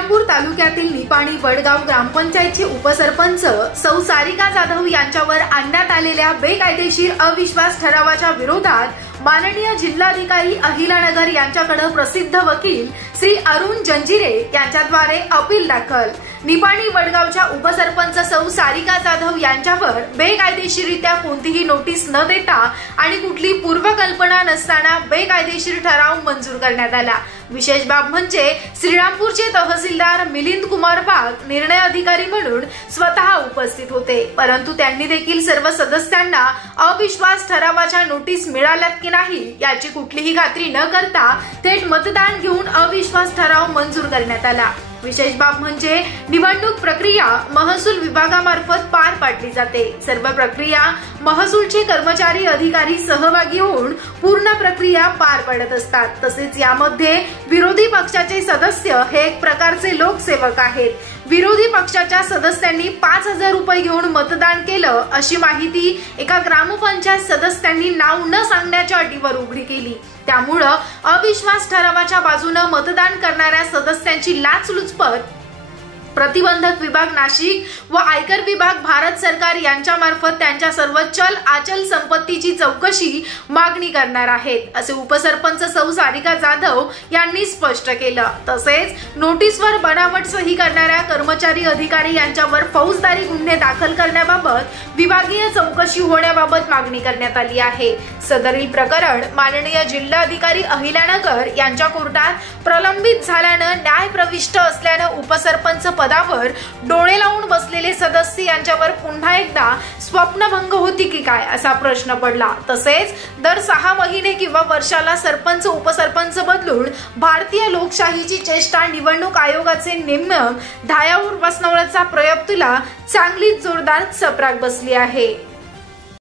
श्रीरामपूर तालुक्यातील निपाणी वडगाव ग्रामपंचायतचे उपसरपंच सौ सारिका जाधव यांच्यावर आणण्यात आलेल्या बेकायदेशीर अविश्वास ठरावाच्या विरोधात माननीय जिल्हाधिकारी अहिलानगर यांच्याकडे प्रसिद्ध वकील श्री अरुण जंजिरे यांच्याद्वारे अपील दाखल। निपाणी वडगावच्या उपसरपंच सौ सारिका जाधव यांच्यावर बेकायदेशीररित्या कोणतीही नोटीस न देता आणि कुठली पूर्वकल्पना नसताना बेकायदेशीर ठराव मंजूर करण्यात आला। विशेष बाब म्हणजे श्रीरामपूरचे तहसीलदार मिलिंद कुमार वाघ निर्णय अधिकारी म्हणून स्वतः उपस्थित होते, परंतु त्यांनी देखील सर्व सदस्यांना अविश्वास ठरावाच्या नोटीस मिळाल्यात की नाही याची कुठलीही खात्री न करता थेट मतदान घेऊन अविश्वास ठराव मंजूर करण्यात आला। विशेष बाब म्हणजे निवडणूक प्रक्रिया महसूल विभागामार्फत पार पाडली जाते। सर्व प्रक्रिया महसूलचे कर्मचारी अधिकारी सहभागी होऊन पूर्ण प्रक्रिया पार पाडत असतात। तसेच यामध्ये विरोधी पक्षाचे सदस्य हे एक प्रकारचे लोकसेवक आहेत। विरोधी पक्षाच्या सदस्यांनी 5000 रुपये घेऊन मतदान केलं अशी माहिती एका ग्रामपंचायत सदस्यांनी नाव न सांगण्याच्या अटीवर उघडी केली। त्यामुळे अविश्वास ठरावाच्या बाजूने मतदान करणाऱ्या सदस्यांची लाचलुचपत प्रतिबंधक विभाग नाशिक व आयकर विभाग भारत सरकार यांच्यामार्फत त्यांच्या सर्व चल अचल संपत्तीची चौकशी मागणी करणार आहेत, असे उपसरपंच सौ सारिका जाधव यांनी स्पष्ट केलं। तसेच नोटीसवर बनावट सही करणाऱ्या कर्मचारी अधिकारी यांच्यावर फौजदारी गुन्हे दाखल करण्याबाबत विभागीय चौकशी होण्याबाबत मागणी करण्यात आली आहे। सदरील प्रकरण माननीय जिल्हाधिकारी अहिलानगर यांच्या कोर्टात प्रलंबित झाल्याने न्याय प्रविष्ट असल्याने उपसरपंच पदावर डोळे लावून बसलेले सदस्य यांच्यावर पुन्हा एकदा स्वप्नभंग होती की काय असा प्रश्न पडला। तसेच दर 6 महिने किंवा वर्षाला सरपंच उपसरपंच बदलून भारतीय लोकशाहीची चेष्टा निवडणूक आयोगाचे नेमक धायावर बसवण्याचा प्रयत्नाला चांगलीच जोरदार चपराक बसली आहे।